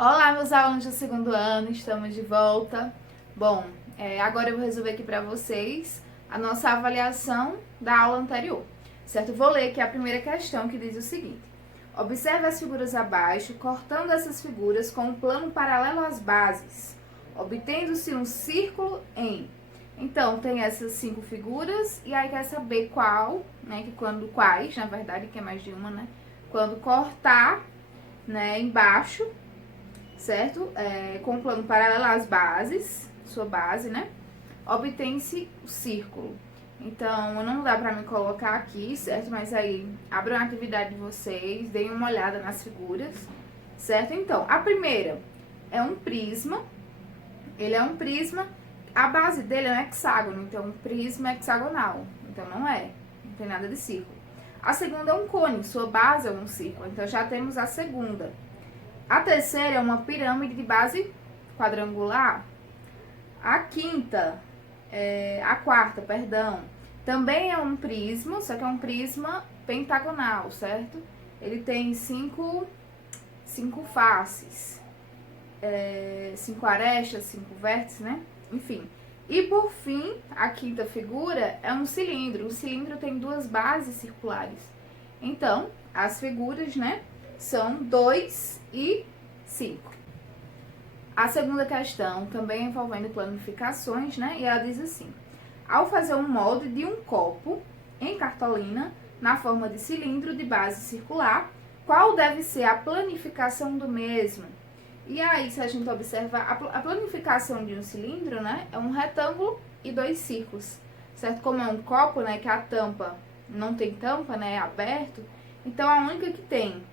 Olá, meus alunos do segundo ano, estamos de volta. Bom, agora eu vou resolver aqui para vocês a nossa avaliação da aula anterior, certo? Vou ler aqui a primeira questão que diz o seguinte: observe as figuras abaixo, cortando essas figuras com um plano paralelo às bases, obtendo-se um círculo em... Então, tem essas 5 figuras e aí quer saber qual, né, quais, na verdade, que é mais de uma, né? Quando cortar, né, embaixo, certo? Com o plano paralelo às bases, sua base, né? Obtém-se o círculo. Então, não dá pra me colocar aqui, certo? Mas aí, abram a atividade de vocês, deem uma olhada nas figuras, certo? Então, a primeira é um prisma. Ele é um prisma, a base dele é um hexágono, então um prisma hexagonal. Então, não tem nada de círculo. A segunda é um cone, sua base é um círculo. Então, já temos a segunda. A terceira é uma pirâmide de base quadrangular. A quarta, perdão, também é um prisma, só que é um prisma pentagonal, certo? Ele tem cinco faces, 5 arestas, 5 vértices, né? Enfim. E por fim, a quinta figura é um cilindro. O cilindro tem 2 bases circulares. Então, as figuras, né, são 2 e 5. A segunda questão também envolvendo planificações, né? E ela diz assim: ao fazer um molde de um copo em cartolina na forma de cilindro de base circular, qual deve ser a planificação do mesmo? E aí, se a gente observar, a planificação de um cilindro, né, é um retângulo e 2 círculos, certo? Como é um copo, né, que a tampa não tem tampa, né, é aberto, então a única que tem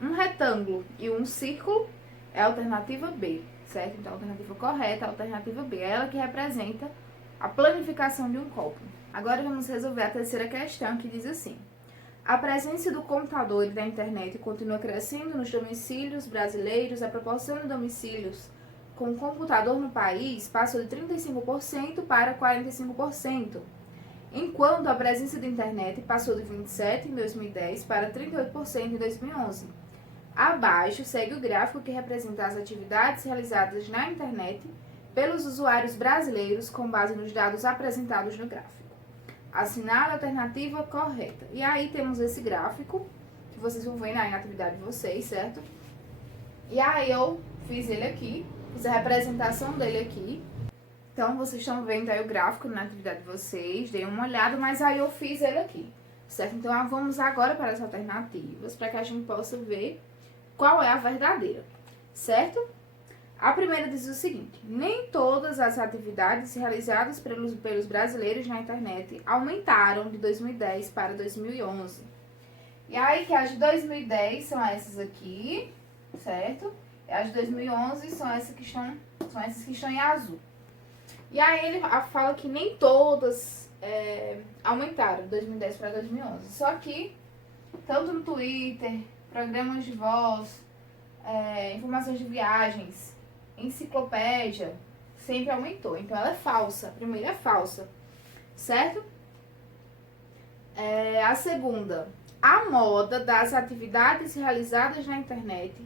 um retângulo e um círculo é a alternativa B, certo? Então, a alternativa correta é a alternativa B. É ela que representa a planificação de um copo. Agora, vamos resolver a terceira questão, que diz assim: a presença do computador e da internet continua crescendo nos domicílios brasileiros. A proporção de domicílios com computador no país passou de 35% para 45%, enquanto a presença da internet passou de 27% em 2010 para 38% em 2011. Abaixo segue o gráfico que representa as atividades realizadas na internet pelos usuários brasileiros com base nos dados apresentados no gráfico. Assinale a alternativa correta. E aí temos esse gráfico, que vocês vão ver na atividade de vocês, certo? E aí eu fiz ele aqui, fiz a representação dele aqui. Então, vocês estão vendo aí o gráfico na atividade de vocês, deem uma olhada, mas aí eu fiz ele aqui, certo? Então, vamos agora para as alternativas, para que a gente possa ver qual é a verdadeira, certo? A primeira diz o seguinte: nem todas as atividades realizadas pelos brasileiros na internet aumentaram de 2010 para 2011. E aí que as de 2010 são essas aqui, certo? E as de 2011 são essas que estão em azul. E aí ele fala que nem todas aumentaram de 2010 para 2011. Só que, tanto no Twitter, programas de voz, informações de viagens, enciclopédia, sempre aumentou. Então, ela é falsa. A primeira é falsa, certo? A segunda: a moda das atividades realizadas na internet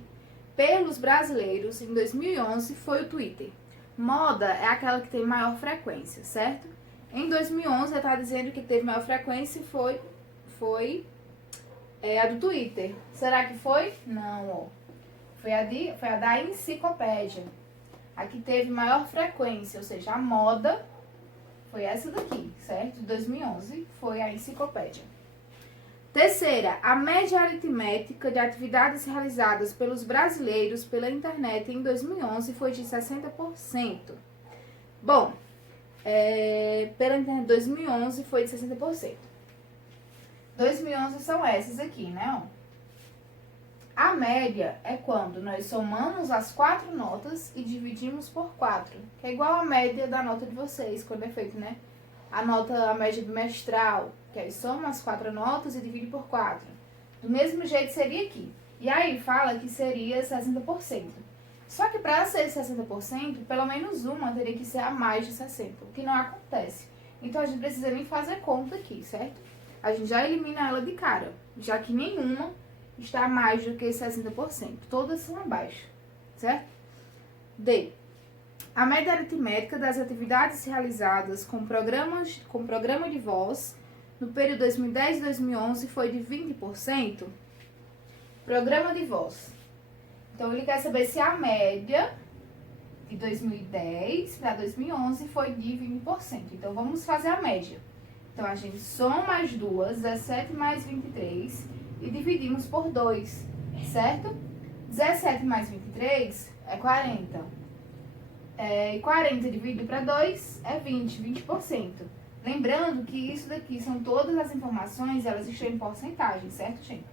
pelos brasileiros em 2011 foi o Twitter. Moda é aquela que tem maior frequência, certo? Em 2011, ela está dizendo que teve maior frequência foi a do Twitter. Será que foi? Não, ó. Foi a da enciclopédia. A que teve maior frequência, ou seja, a moda foi essa daqui, certo? De 2011 foi a enciclopédia. Terceira: a média aritmética de atividades realizadas pelos brasileiros pela internet em 2011 foi de 60%. Bom, pela internet em 2011 foi de 60%. 2011 são essas aqui, né? A média é quando nós somamos as 4 notas e dividimos por 4, que é igual a média da nota de vocês, quando é feito, né? A média bimestral, que aí soma as 4 notas e divide por 4. Do mesmo jeito seria aqui. E aí fala que seria 60%. Só que para ser 60%, pelo menos uma teria que ser a mais de 60%, o que não acontece. Então a gente precisa nem fazer conta aqui, certo? A gente já elimina ela de cara, já que nenhuma está mais do que 60%. Todas são abaixo, certo? D. A média aritmética das atividades realizadas com programa de voz no período 2010 e 2011 foi de 20%. Programa de voz. Então, ele quer saber se a média de 2010 para 2011 foi de 20%. Então, vamos fazer a média. Então, a gente soma as duas, 17 mais 23, e dividimos por 2, certo? 17 mais 23 é 40. E 40 dividido para 2 é 20%. Lembrando que isso daqui são todas as informações, elas estão em porcentagem, certo, gente?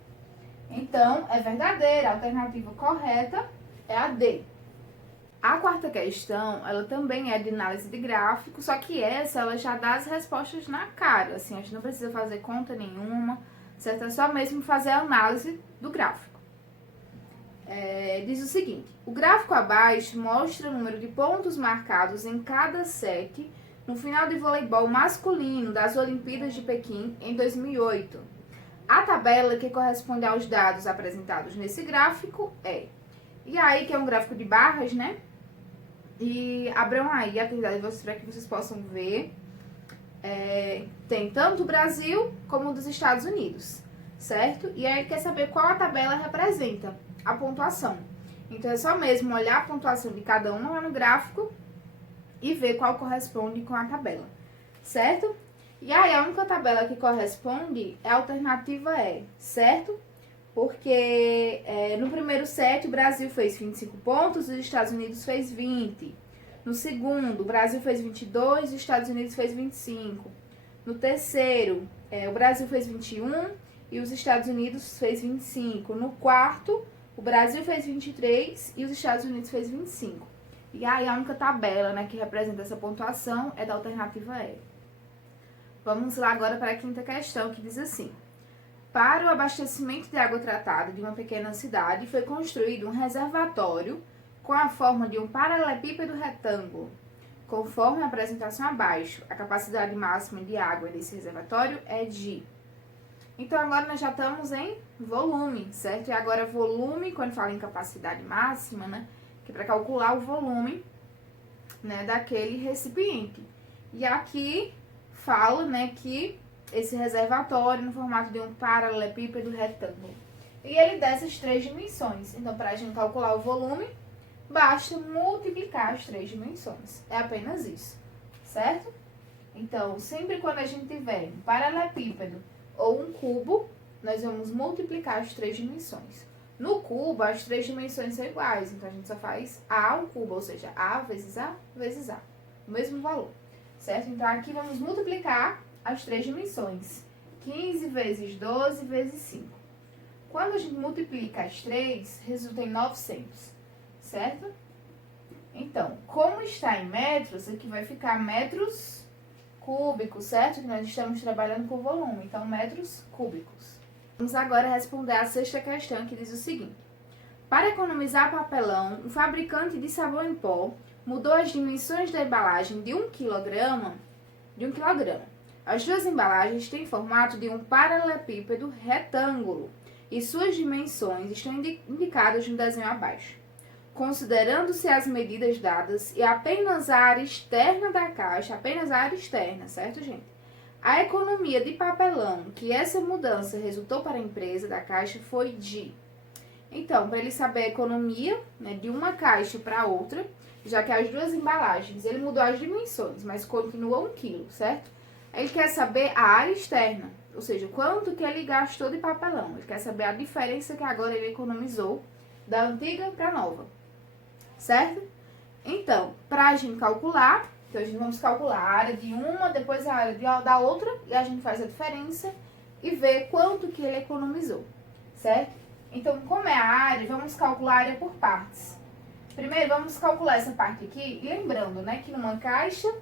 Então, é verdadeira, a alternativa correta é a D. A quarta questão, ela também é de análise de gráfico, só que essa, ela já dá as respostas na cara, assim, a gente não precisa fazer conta nenhuma, certo? É só mesmo fazer a análise do gráfico. Diz o seguinte: o gráfico abaixo mostra o número de pontos marcados em cada set no final de voleibol masculino das Olimpíadas de Pequim em 2008. A tabela que corresponde aos dados apresentados nesse gráfico é... E aí, que é um gráfico de barras, né? E abram aí a atividade para que vocês possam ver. Tem tanto o Brasil como o dos Estados Unidos, certo? E aí, quer saber qual a tabela representa a pontuação. Então, é só mesmo olhar a pontuação de cada um lá no gráfico e ver qual corresponde com a tabela, certo? E aí, a única tabela que corresponde é a alternativa E, certo? Porque no primeiro set, o Brasil fez 25 pontos, os Estados Unidos fez 20. No segundo, o Brasil fez 22, os Estados Unidos fez 25. No terceiro, o Brasil fez 21 e os Estados Unidos fez 25. No quarto, o Brasil fez 23 e os Estados Unidos fez 25. E aí, a única tabela, né, que representa essa pontuação é da alternativa E. Vamos lá agora para a quinta questão, que diz assim: para o abastecimento de água tratada de uma pequena cidade, foi construído um reservatório com a forma de um paralelepípedo retângulo. Conforme a apresentação abaixo, a capacidade máxima de água desse reservatório é de... Então, agora nós já estamos em volume, certo? E agora volume, quando fala em capacidade máxima, né? Que é para calcular o volume, né, daquele recipiente. E aqui fala, né, que esse reservatório no formato de um paralelepípedo retângulo. E ele dessas 3 dimensões. Então, para a gente calcular o volume, basta multiplicar as 3 dimensões. É apenas isso, certo? Então, sempre quando a gente tiver um paralelepípedo ou um cubo, nós vamos multiplicar as 3 dimensões. No cubo, as 3 dimensões são iguais, então a gente só faz A ao cubo, ou seja, A vezes A vezes A. O mesmo valor, certo? Então, aqui vamos multiplicar as 3 dimensões. 15 vezes 12 vezes 5. Quando a gente multiplica as 3, resulta em 900, certo? Então, como está em metros, aqui vai ficar metros cúbicos, certo? Que nós estamos trabalhando com volume, então metros cúbicos. Vamos agora responder a sexta questão, que diz o seguinte: para economizar papelão, um fabricante de sabão em pó mudou as dimensões da embalagem de 1 kg. As duas embalagens têm formato de um paralelepípedo retângulo e suas dimensões estão indicadas no desenho abaixo. Considerando-se as medidas dadas e apenas a área externa da caixa, apenas a área externa, certo, gente? A economia de papelão que essa mudança resultou para a empresa da caixa foi de... Então, para ele saber a economia, né, de uma caixa para outra, já que as duas embalagens, ele mudou as dimensões, mas continua 1 kg, certo? Ele quer saber a área externa, ou seja, quanto que ele gastou de papelão. Ele quer saber a diferença que agora ele economizou da antiga para a nova, certo? Então, para a gente calcular, então a gente vamos calcular a área de uma, depois a área da outra, e a gente faz a diferença e vê quanto que ele economizou, certo? Então, como é a área, vamos calcular a área por partes. Primeiro, vamos calcular essa parte aqui, lembrando, né, que numa caixa,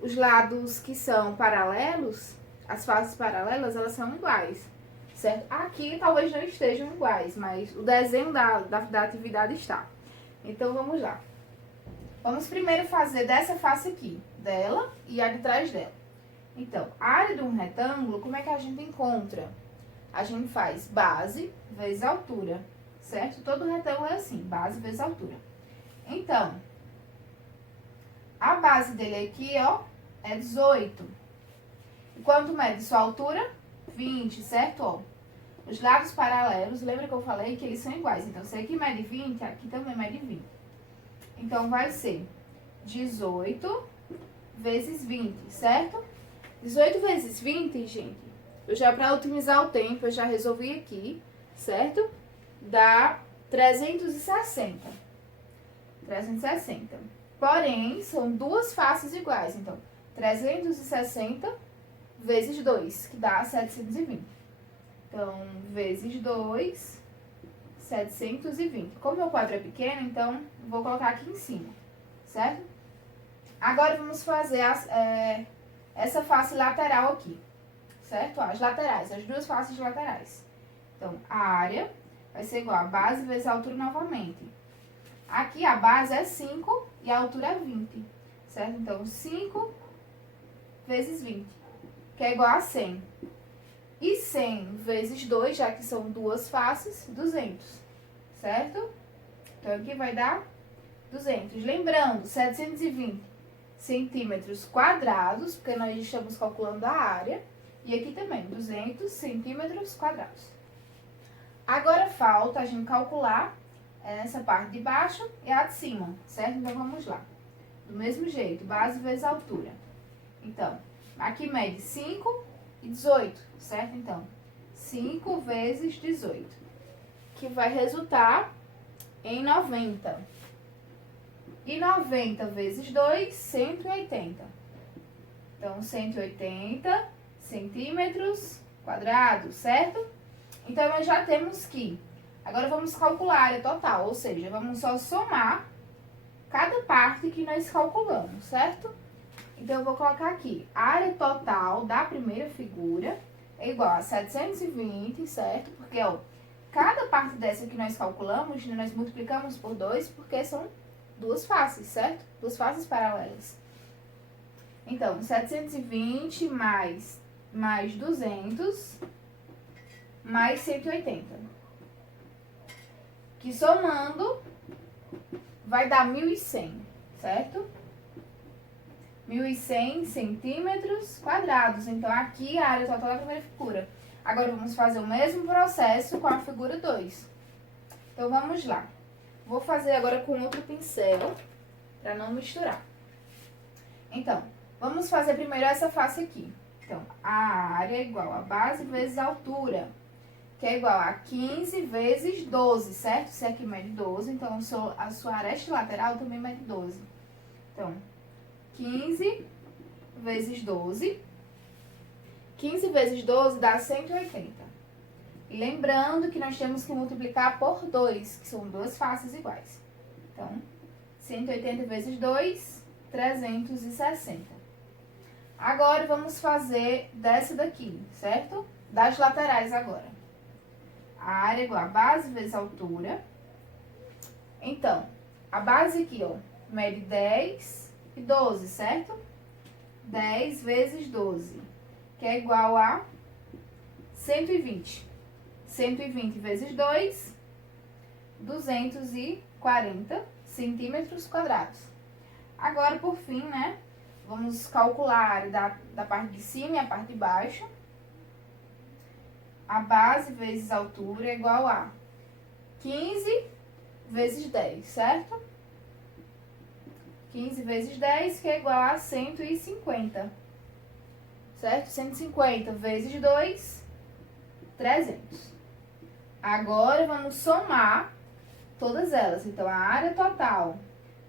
os lados que são paralelos, as faces paralelas, elas são iguais, certo? Aqui talvez não estejam iguais, mas o desenho da atividade está. Então, vamos lá. Vamos primeiro fazer dessa face aqui, dela e a de trás dela. Então, a área de um retângulo, como é que a gente encontra? a gente faz base vezes altura, certo? Todo retângulo é assim, base vezes altura. Então, a base dele aqui, ó, é 18. E quanto mede sua altura? 20, certo? Ó, os lados paralelos, lembra que eu falei que eles são iguais. Então, se aqui mede 20, aqui também mede 20. Então, vai ser 18 vezes 20, certo? 18 vezes 20, gente, eu já, para otimizar o tempo, eu já resolvi aqui, certo? Dá 360. 360. Porém, são duas faces iguais. Então, 360 vezes 2, que dá 720. Então, vezes 2, 720. Como meu quadro é pequeno, então, vou colocar aqui em cima, certo? Agora, vamos fazer essa face lateral aqui, certo? As laterais, as duas faces laterais. Então, a área vai ser igual a base vezes a altura novamente. Aqui a base é 5 e a altura é 20, certo? Então, 5 vezes 20, que é igual a 100. E 100 vezes 2, já que são duas faces, 200, certo? Então, aqui vai dar 200. Lembrando, 720 centímetros quadrados, porque nós estamos calculando a área. E aqui também, 200 centímetros quadrados. Agora falta a gente calcular essa parte de baixo e a de cima, certo? Então, vamos lá. Do mesmo jeito, base vezes altura. Então, aqui mede 5 e 18, certo? Então, 5 vezes 18, que vai resultar em 90. E 90 vezes 2, 180. Então, 180 centímetros quadrados, certo? Então, nós já temos que... Agora, vamos calcular a área total, ou seja, vamos só somar cada parte que nós calculamos, certo? Então, eu vou colocar aqui, a área total da primeira figura é igual a 720, certo? Porque, ó, cada parte dessa que nós calculamos, nós multiplicamos por 2, porque são duas faces, certo? Duas faces paralelas. Então, 720 mais 200 mais 180. Que somando vai dar 1.100, certo? 1.100 centímetros quadrados. Então, aqui a área total da primeira figura. Agora, vamos fazer o mesmo processo com a figura 2. Então, vamos lá. Vou fazer agora com outro pincel, para não misturar. Então, vamos fazer primeiro essa face aqui. Então, a área é igual a base vezes a altura, que é igual a 15 vezes 12, certo? Se aqui mede 12, então a sua aresta lateral também mede 12. Então, 15 vezes 12. 15 vezes 12 dá 180. E lembrando que nós temos que multiplicar por 2, que são duas faces iguais. Então, 180 vezes 2, 360. Agora, vamos fazer dessa daqui, certo? Das laterais agora. A área é igual a base vezes a altura. Então, a base aqui, ó, mede 10 e 12, certo? 10 vezes 12, que é igual a 120. 120 vezes 2, 240 centímetros quadrados. Agora, por fim, né, vamos calcular a área da parte de cima e a parte de baixo. A base vezes a altura é igual a 15 vezes 10, certo? 15 vezes 10, que é igual a 150, certo? 150 vezes 2, 300. Agora, vamos somar todas elas. Então, a área total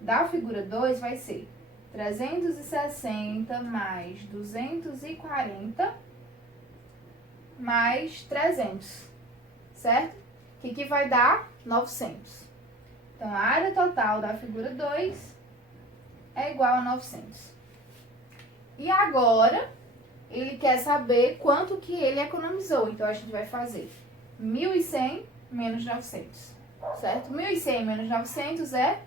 da figura 2 vai ser 360 mais 240 mais 300, certo? Que vai dar 900. Então, a área total da figura 2 é igual a 900. E agora, ele quer saber quanto que ele economizou. Então, a gente vai fazer 1.100 menos 900, certo? 1.100 menos 900 é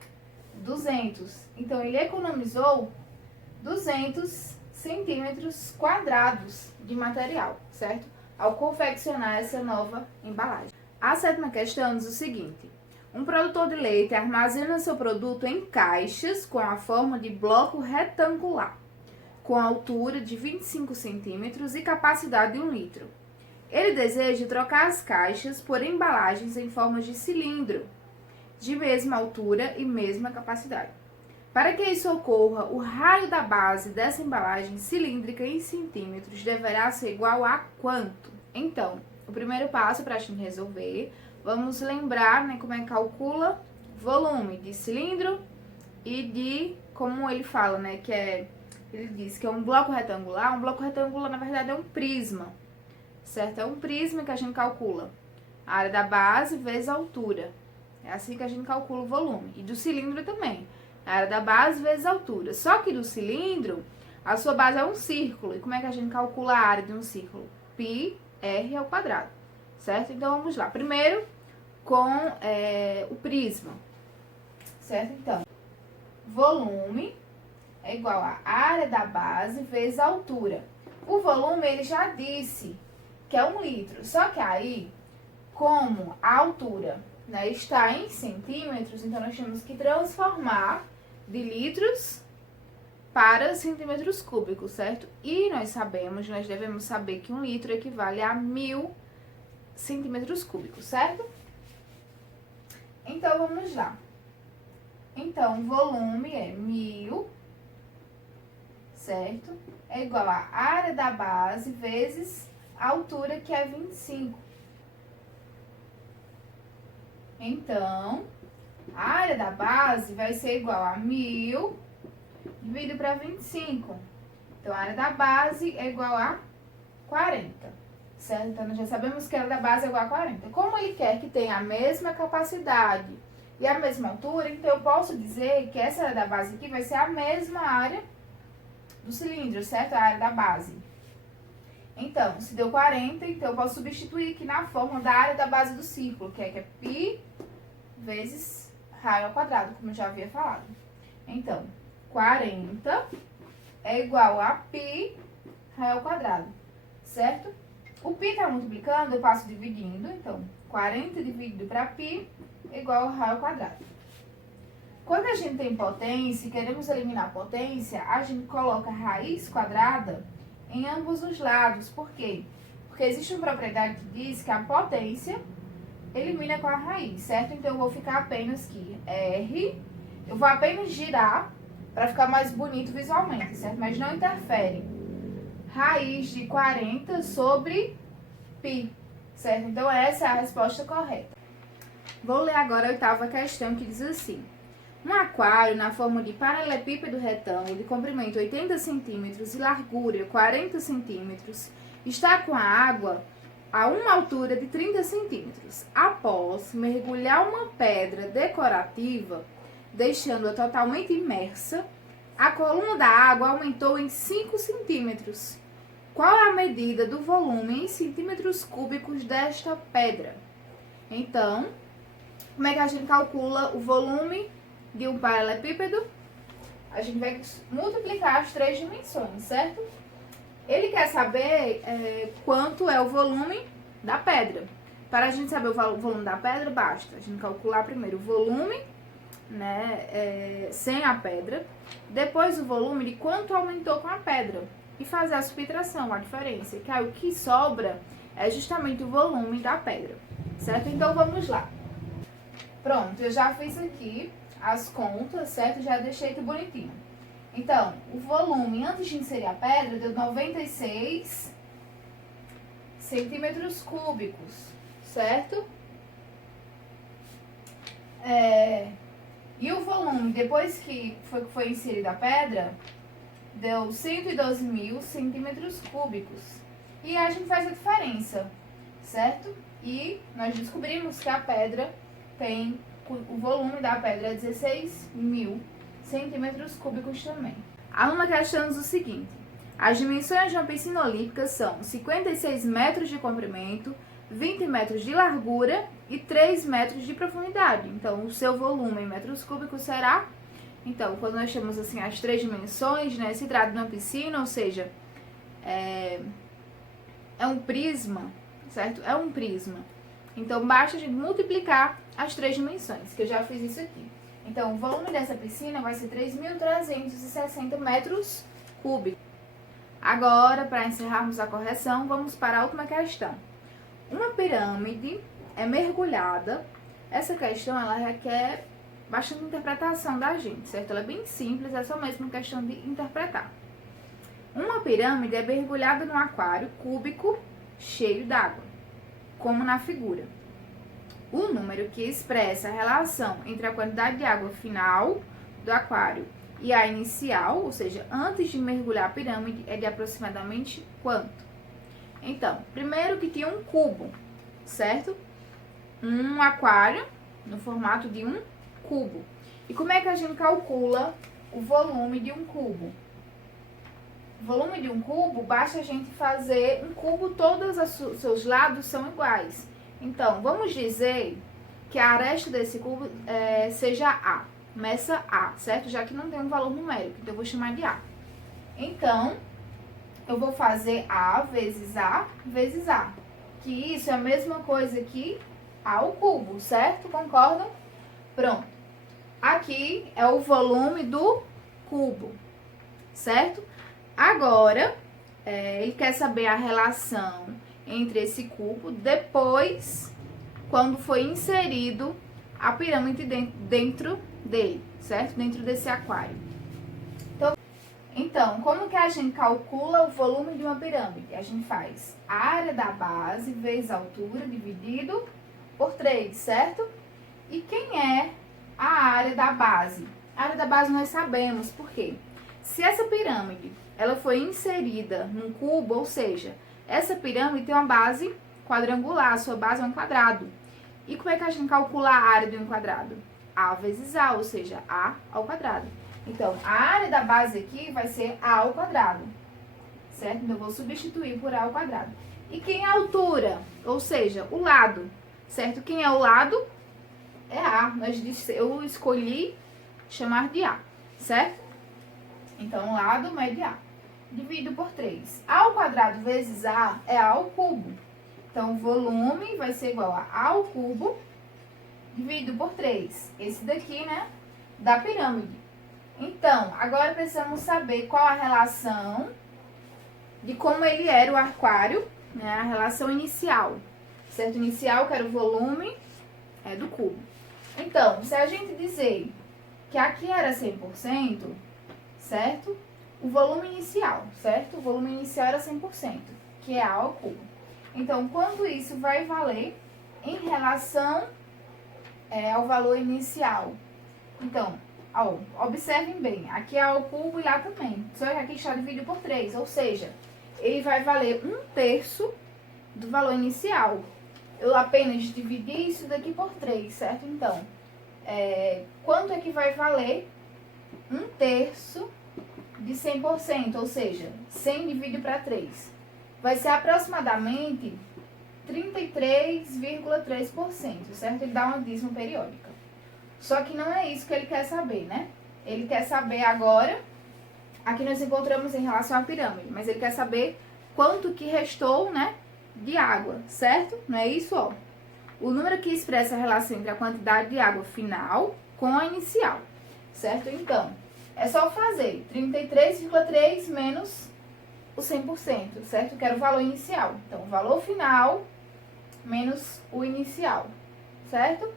200. Então, ele economizou 200 centímetros quadrados de material, certo? ao confeccionar essa nova embalagem. A sétima questão diz o seguinte: um produtor de leite armazena seu produto em caixas com a forma de bloco retangular, com altura de 25 centímetros e capacidade de 1 litro. Ele deseja trocar as caixas por embalagens em forma de cilindro, de mesma altura e mesma capacidade. Para que isso ocorra, o raio da base dessa embalagem cilíndrica em centímetros deverá ser igual a quanto? Então, o primeiro passo para a gente resolver, vamos lembrar, né, como é que calcula volume de cilindro e de, como ele fala, né, ele diz que é um bloco retangular. Um bloco retangular, na verdade, é um prisma, certo? É um prisma que a gente calcula a área da base vezes a altura. É assim que a gente calcula o volume. E do cilindro também. A área da base vezes a altura. Só que do cilindro, a sua base é um círculo. E como é que a gente calcula a área de um círculo? Πr ao quadrado. Certo? Então, vamos lá. Primeiro, com o prisma. Certo? Então, volume é igual a área da base vezes a altura. O volume, ele já disse que é 1 litro. Só que aí, como a altura, né, está em centímetros, então nós temos que transformar de litros para centímetros cúbicos, certo? E nós devemos saber que 1 litro equivale a 1000 centímetros cúbicos, certo? Então, vamos lá. Então, o volume é 1000, certo? É igual a área da base vezes a altura, que é 25. Então, a área da base vai ser igual a 1000 dividido para 25. Então, a área da base é igual a 40, certo? Então, nós já sabemos que a área da base é igual a 40. Como ele quer que tenha a mesma capacidade e a mesma altura, então eu posso dizer que essa área da base aqui vai ser a mesma área do cilindro, certo? A área da base. Então, se deu 40, então eu posso substituir aqui na forma da área da base do círculo, que é π vezes raio ao quadrado, como eu já havia falado. Então, 40 é igual a π raio ao quadrado, certo? O π está multiplicando, eu passo dividindo, então, 40 dividido para π é igual a raio ao quadrado. Quando a gente tem potência e queremos eliminar a potência, a gente coloca raiz quadrada em ambos os lados. Por quê? Porque existe uma propriedade que diz que a potência elimina com a raiz, certo? Então, eu vou ficar apenas aqui, R, eu vou apenas girar para ficar mais bonito visualmente, certo? Mas não interfere. Raiz de 40 sobre π, certo? Então, essa é a resposta correta. Vou ler agora a oitava questão, que diz assim: um aquário na forma de paralelepípedo retângulo de comprimento 80 centímetros e largura 40 centímetros está com a água a uma altura de 30 centímetros. Após mergulhar uma pedra decorativa, deixando-a totalmente imersa, a coluna da água aumentou em 5 centímetros. Qual é a medida do volume em centímetros cúbicos desta pedra? Então, como é que a gente calcula o volume de um paralelepípedo? A gente vai multiplicar as 3 dimensões, certo? Ele quer saber quanto é o volume da pedra. Para a gente saber o volume da pedra, basta a gente calcular primeiro o volume, né, sem a pedra, depois o volume de quanto aumentou com a pedra e fazer a subtração, a diferença, que aí o que sobra é justamente o volume da pedra, certo? Então, vamos lá. Pronto, eu já fiz aqui as contas, certo? Já deixei aqui bonitinho. Então, o volume, antes de inserir a pedra, deu 96 centímetros cúbicos, certo? E o volume, depois que foi inserida a pedra, deu 112 mil centímetros cúbicos. E a gente faz a diferença, certo? E nós descobrimos que a pedra tem, o volume da pedra é 16 mil centímetros cúbicos também. A aluna questiona o seguinte: as dimensões de uma piscina olímpica são 56 metros de comprimento, 20 metros de largura e 3 metros de profundidade. Então, o seu volume em metros cúbicos será... Então, quando nós temos assim as 3 dimensões, né, se trata de uma piscina, ou seja, é um prisma, certo? É um prisma. Então, basta a gente multiplicar as 3 dimensões, que eu já fiz isso aqui. Então, o volume dessa piscina vai ser 3.360 metros cúbicos. Agora, para encerrarmos a correção, vamos para a última questão. Uma pirâmide é mergulhada. Essa questão, ela requer bastante interpretação da gente, certo? Ela é bem simples, é só mesmo questão de interpretar. Uma pirâmide é mergulhada num aquário cúbico cheio d'água, como na figura. O número que expressa a relação entre a quantidade de água final do aquário e a inicial, ou seja, antes de mergulhar a pirâmide, é de aproximadamente quanto? Então, primeiro que tinha um cubo, certo? Um aquário no formato de um cubo. E como é que a gente calcula o volume de um cubo? O volume de um cubo, basta a gente fazer um cubo, todos os seus lados são iguais. Então, vamos dizer que a aresta desse cubo seja A. Começa A, certo? Já que não tem um valor numérico, então eu vou chamar de A. Então, eu vou fazer A vezes A vezes A. Que isso é a mesma coisa que A ao cubo, certo? Concordam? Pronto. Aqui é o volume do cubo, certo? Agora, ele quer saber a relação entre esse cubo depois, quando foi inserido a pirâmide dentro dele, certo? Dentro desse aquário. Então, como que a gente calcula o volume de uma pirâmide? A gente faz a área da base vezes a altura dividido por 3, certo? E quem é a área da base? A área da base nós sabemos, por quê? Se essa pirâmide ela foi inserida num cubo, ou seja, essa pirâmide tem uma base quadrangular, a sua base é um quadrado. E como é que a gente calcula a área de um quadrado? A vezes A, ou seja, A ao quadrado. Então, a área da base aqui vai ser A ao quadrado, certo? Então, eu vou substituir por A ao quadrado. E quem é a altura? Ou seja, o lado, certo? Quem é o lado? É A. Eu escolhi chamar de A, certo? Então, lado mede A. Divido por 3. A ao quadrado vezes A é A ao cubo. Então, o volume vai ser igual a A ao cubo, dividido por 3. Esse daqui, né, da pirâmide. Então, agora precisamos saber qual a relação de como ele era o aquário, né, a relação inicial. Certo? Inicial, que era o volume do cubo. Então, se a gente dizer que aqui era 100%, certo? O volume inicial, certo? O volume inicial era 100%, que é A ao cubo. Então, quanto isso vai valer em relação ao valor inicial? Então, observem bem, aqui é A ao cubo e lá também. Só que aqui está dividido por 3, ou seja, ele vai valer 1/3 do valor inicial. Eu apenas dividi isso daqui por 3, certo? Então, quanto é que vai valer 1/3 de 100%, ou seja, 100 dividido para 3? Vai ser aproximadamente 33,3%, certo? Ele dá uma dízima periódica. Só que não é isso que ele quer saber, né? Ele quer saber agora, aqui nós encontramos em relação à pirâmide, mas ele quer saber quanto que restou, né, de água, certo? Não é isso, ó. O número que expressa a relação entre a quantidade de água final com a inicial, certo? Então, é só fazer 33,3 menos o 100%, certo? Que era o valor inicial. Então, o valor final menos o inicial, certo?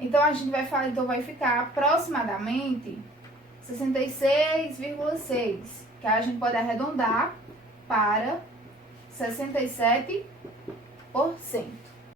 Então, a gente vai falar, então vai ficar aproximadamente 66,6, que a gente pode arredondar para 67%.